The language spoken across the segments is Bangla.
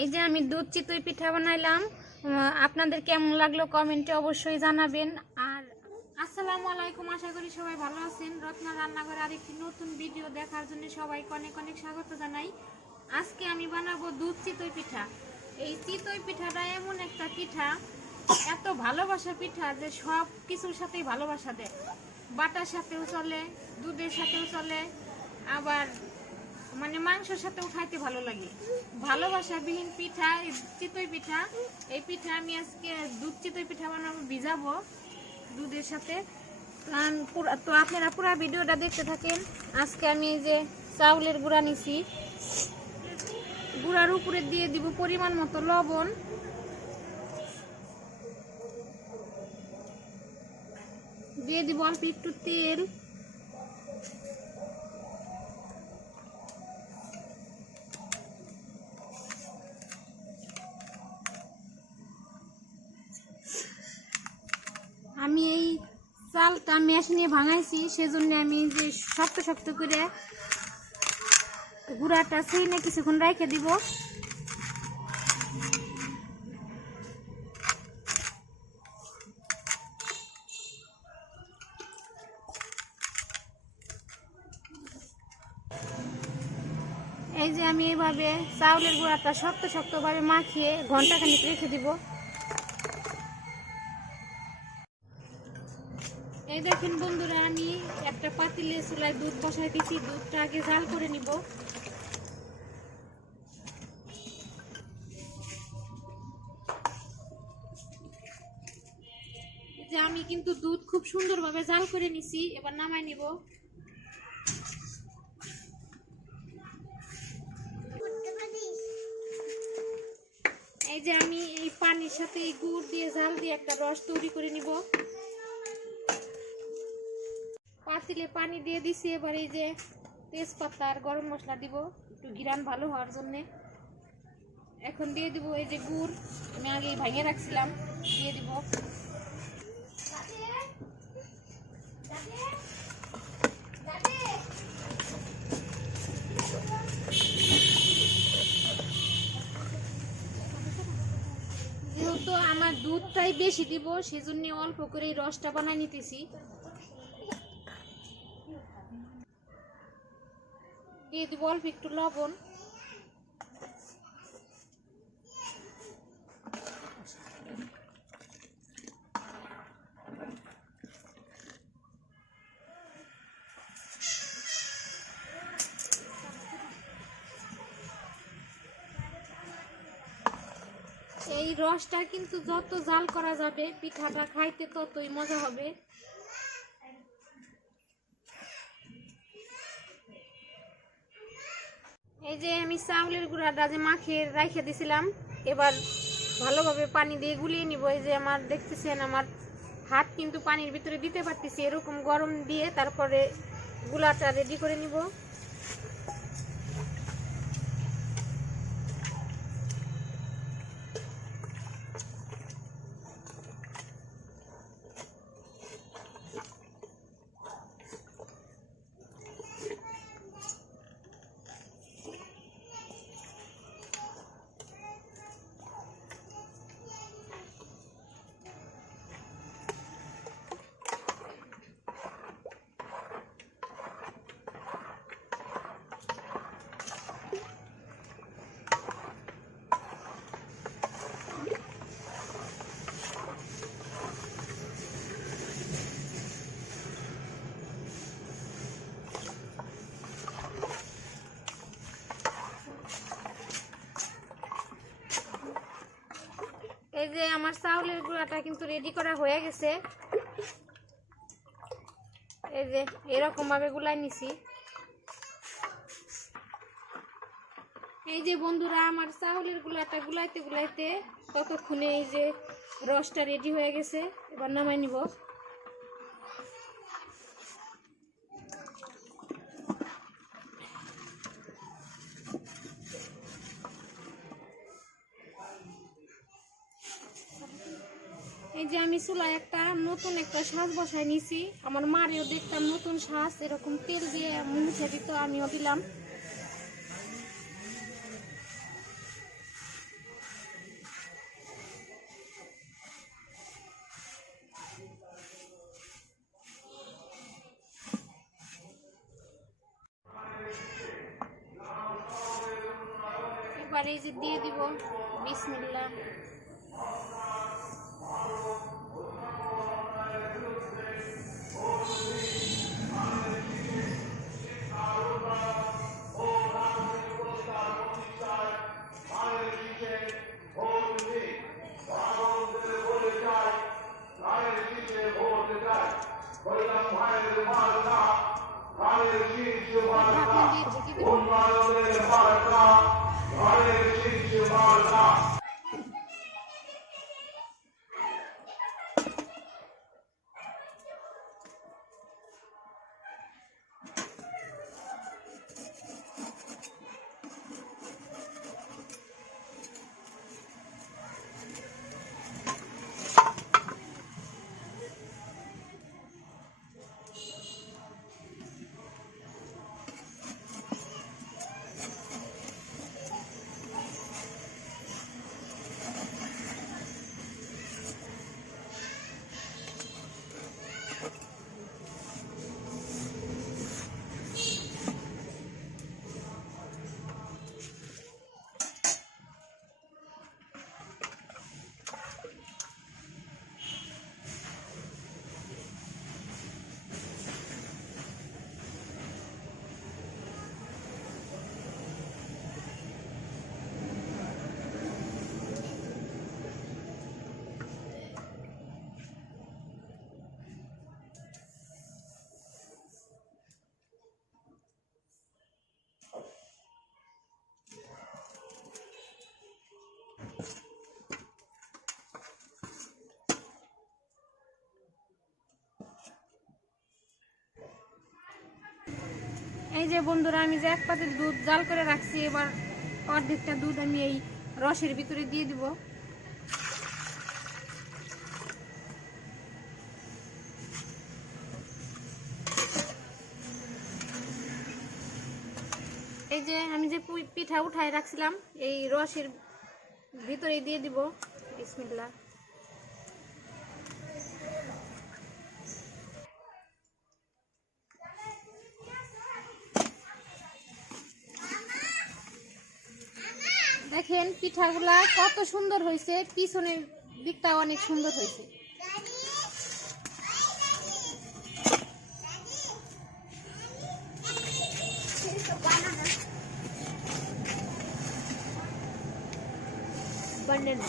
এই যে আমি দুধ চিতই পিঠা বানাইলাম। আপনাদের কেমন লাগলো কমেন্টে অবশ্যই জানাবেন। আর আসসালামু আলাইকুম, আশা করি সবাই ভালো আছেন। রত্না রান্নাঘরে আরেকটি নতুন ভিডিও দেখার জন্য সবাইকে অনেক অনেক স্বাগত জানাই। আজকে আমি বানাবো দুধ চিতই পিঠা। এই চিতই পিঠাটা এমন একটা পিঠা, এত ভালোবাসার পিঠা যে সব কিছুর সাথেই ভালোবাসা দেয়। বাটার সাথেও চলে, দুধের সাথেও চলে, আবার মানে মাংসের সাথেও খাইতে ভালো লাগে। ভালোবাসাবিহীন পিঠা চিতই পিঠা। এই পিঠা আমি আজকে দুধ চিতই পিঠা বানাবো, ভিজাবো দুধের সাথে। তো আপনারা পুরো ভিডিওটা দেখতে থাকেন। আজকে আমি এই যে চাউলের গুঁড়া নিছি, গুঁড়ার উপরে দিয়ে দিব পরিমাণ মতো লবণ, দিয়ে দিব অল্প একটু তেল, আমি এই চালটা মেশিনে ভাঙাইছি, সেজন্য আমি যে শক্ত শক্ত করে গুঁড়াটা সেইনে কিছুক্ষণ রেখে দিব। এই যে আমি এইভাবে চাউলের গুঁড়াটা শক্ত শক্তভাবে মাখিয়ে ঘন্টাখানিক রেখে দিব। এই দেখেন বন্ধুরা, আমি একটা পাতিলে চুলায় দুধ বসাই দিচ্ছি। দুধটা আগে জাল করে নিব। যে আমি কিন্তু দুধ খুব সুন্দরভাবে জাল করে নিছি, এবার নামাই নিব। এই যে আমি এই পানির সাথে এই গুড় দিয়ে জাল দিয়ে একটা রস তৈরি করে নিব। পাতিলে পানি দিয়ে দিছি, এবার এই যে তেজপাতা আর গরম মশলা দিব একটু ঘিরান ভালো হওয়ার জন্য। এখন দিয়ে দিব এই যে গুড় আমি আগে ভাঙিয়ে রাখছিলাম, দিয়ে দিব। যেহেতু আমার দুধটাই বেশি দিব, সেজন্য অল্প করে এই রসটা বানাই নিতেছি। দিয়ে দিব অল্প একটু লবণ, এই রসটা কিন্তু যত জাল করা যাবে পিঠাটা খাইতে ততই মজা হবে। এই যে আমি চাউলের গুঁড়াটা যে মাখিয়ে রেখে দিছিলাম, এবার ভালোভাবে পানি দিয়ে গুলিয়ে নিব। এই যে আমার দেখতেছেন আমার হাত কিন্তু পানির ভিতরে দিতে পারতেছি, এরকম গরম দিয়ে তারপরে গুলাটা রেডি করে নিব। এই যে আমার চাউলের গুঁড়াটা কিন্তু রেডি করা হয়ে গেছে। এই যে এরকম ভাবে গুলাই নিছি। এই যে বন্ধুরা, আমার চাউলের গুঁড়াটা গুলাইতে গুলাইতে ততক্ষণে এই যে রসটা রেডি হয়ে গেছে, এবার নামাই নিব। এই যে আমি চুলায় একটা নতুন একটা সাজ বসাই নিছি। আমার মারেও দেখতাম নতুন সাজ এরকম তেল দিয়ে মুছে দিত, আমিও দিলাম। এবার এই যে দিয়ে দিব বিসমিল্লাহ। এই যে বন্ধুরা, আমি যে এক পাতিল দুধ জাল করে রাখছি, এবার অর্ধেকটা দুধ আমি এই রসের ভিতরে দিয়ে দিব। এই যে আমি যে পিঠা উঠায় রাখছিলাম এই রসের ভিতরে দিয়ে দিব বিসমিল্লাহ। দেখেন পিঠাগুলা কত সুন্দর হয়েছে, পিছনের দিকটা অনেক সুন্দর হয়েছে। Banana.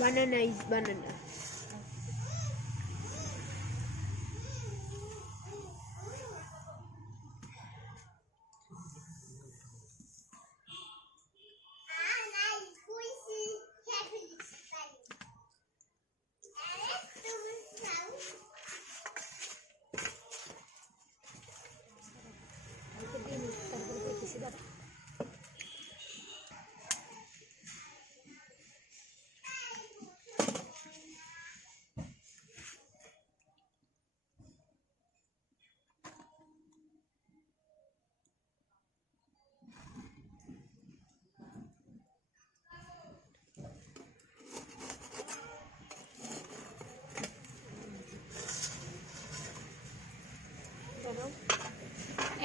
Banana is banana.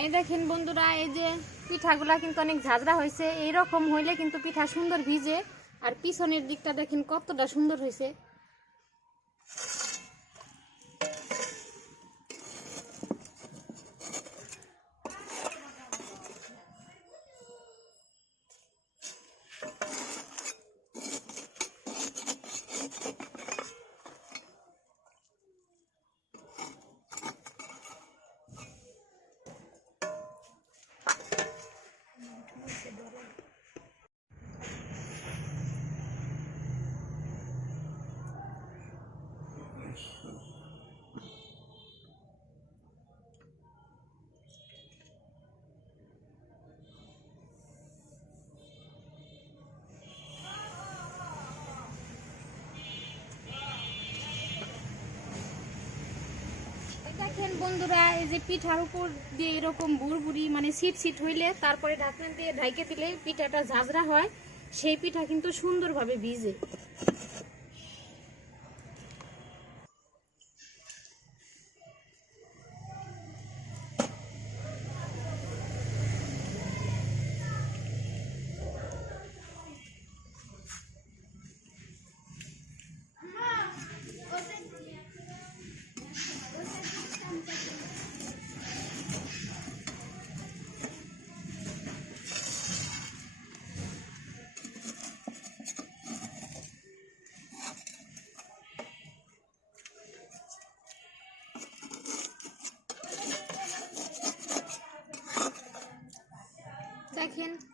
এই দেখেন বন্ধুরা, এই যে পিঠাগুলা কিন্তু অনেক ঝাঁঝরা হয়েছে। এইরকম হইলে কিন্তু পিঠা সুন্দর ভিজে। আর পিছনের দিকটা দেখেন কতটা সুন্দর হয়েছে। দেখেন বন্ধুরা, এই যে পিঠার উপর দিয়ে এরকম বুড়বুড়ি মানে সিট সিট হইলে তারপরে ঢাকনা দিয়ে ঢাইকে দিলে পিঠাটা ঝাঁঝরা হয়। সেই পিঠা কিন্তু সুন্দরভাবে ভিজে।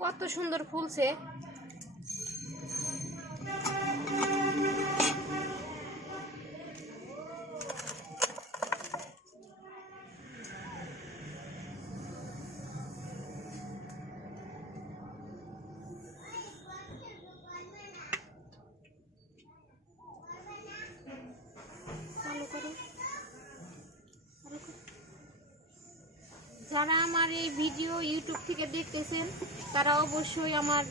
কত সুন্দর ফুলছে। যারা আমার এই ভিডিও ইউটিউব থেকে দেখতেছেন তারা অবশ্যই আমার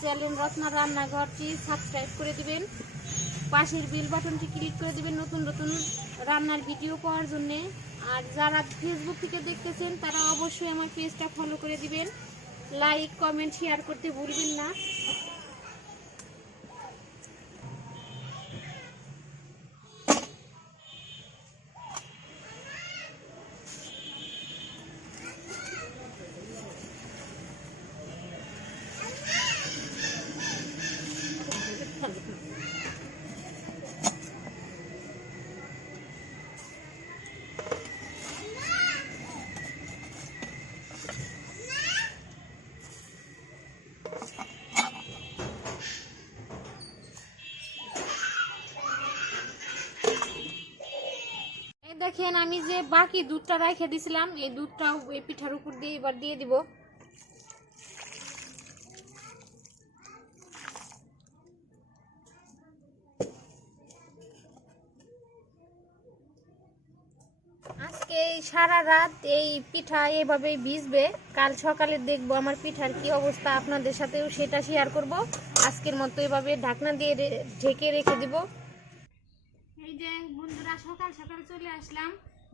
চ্যানেল রত্না রান্নাঘরটি সাবস্ক্রাইব করে দিবেন, পাশের বেল বাটনটি ক্লিক করে দিবেন নতুন নতুন রান্নার ভিডিও পাওয়ার জন্য। আর যারা ফেসবুক থেকে দেখতেছেন তারা অবশ্যই আমার পেজটা ফলো করে দিবেন, লাইক কমেন্ট শেয়ার করতে ভুলবেন না। দেখেন আমি যে বাকি দুধটা রেখে দিয়েছিলাম, এই দুধটাও এই পিঠার উপর দিয়ে এবার দিয়ে দিব। আজকে এই সারা রাত এই পিঠা এভাবেই ভিজবে, কাল সকালে দেখবো আমার পিঠার কি অবস্থা, আপনাদের সাথেও সেটা শেয়ার করব। আজকের মতো এভাবে ঢাকনা দিয়ে ঢেকে রেখে দিব। এই যে বন্ধুরা সকাল সকাল চলে আসলাম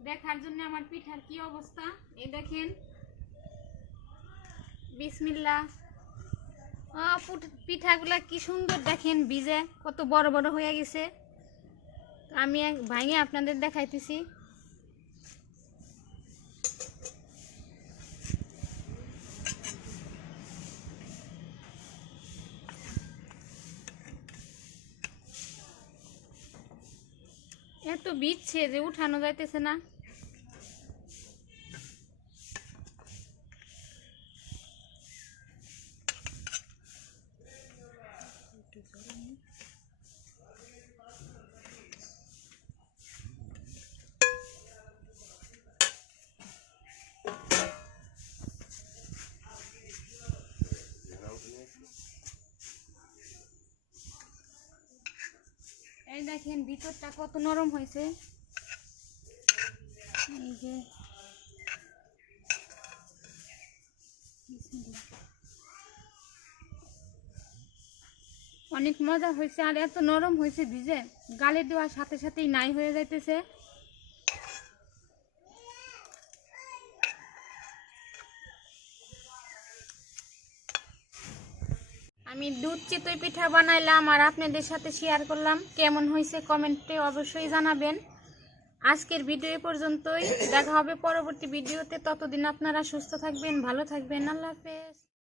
দেখার জন্য আমার পিঠার কি অবস্থা। এই দেখেন, বিসমিল্লাহ। পিঠাগুলা কি সুন্দর দেখেন, ভিজে কত বড় বড় হয়ে গেছে। আমি ভাঙে আপনাদের দেখাইতেছি। এত ভিজছে যে উঠানো যাইতেছে না। এই দেখেন ভিতরটা কত নরম হয়েছে। এই যে অনেক মজা হয়েছে, আর এত নরম হয়েছে ভিজে গালে দেওয়ার সাথে সাথেই নাই হয়ে যাইতেছে। আমি দুধ চিতই পিঠা বানাইলাম আর আপনাদের সাথে শেয়ার করলাম। কেমন হয়েছে কমেন্টে অবশ্যই জানাবেন। আজকের ভিডিও পর্যন্তই, দেখা হবে পরবর্তী ভিডিওতে। ততদিন আপনারা সুস্থ থাকবেন, ভালো থাকবেন। আল্লাহ হাফেজ।